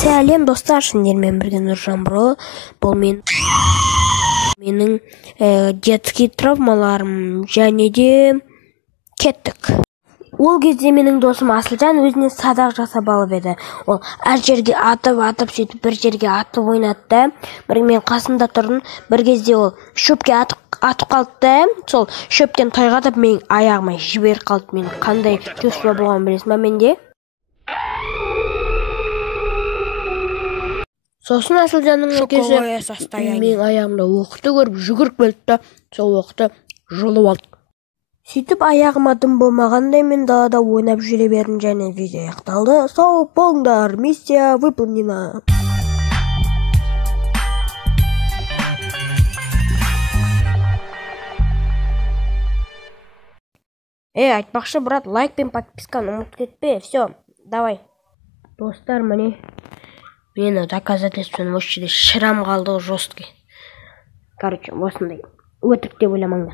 Сәлем достар, сендермен бірге Нұржан Бро. Бұл менің детский травмаларым, және де кеттік. Ол кезде менің досым Асылжан өзіне садақ жасап алып еді. Ол әр жерге атып сөйтіп бір жерге атып ойнатты. Мен қасында тұрдым. Бір кезде ол шөпке атып қалды. Сол шөптен тайғатып мен аяғыма жіберіп қалды. Мен қандай чувство болғанын білесің бе менде? Сосын Асылжанның әкесі мен аяғымда оқты көріп жүгіріп келді. Сол оқты жұлып алды. Сөйтіп аяғыма дым болмағандай мен далада ойнап жүре бердім, және видео аяқталды. Сау болыңдар, миссия выполнена. Айтпақшы, брат, лайк пен подписканы ұмытып кетпе. Все, давай. Достар, міне мені доказательствен осы жерде шырам қалды жесткий. Короче, осындай өтірік деп ойламаңдар.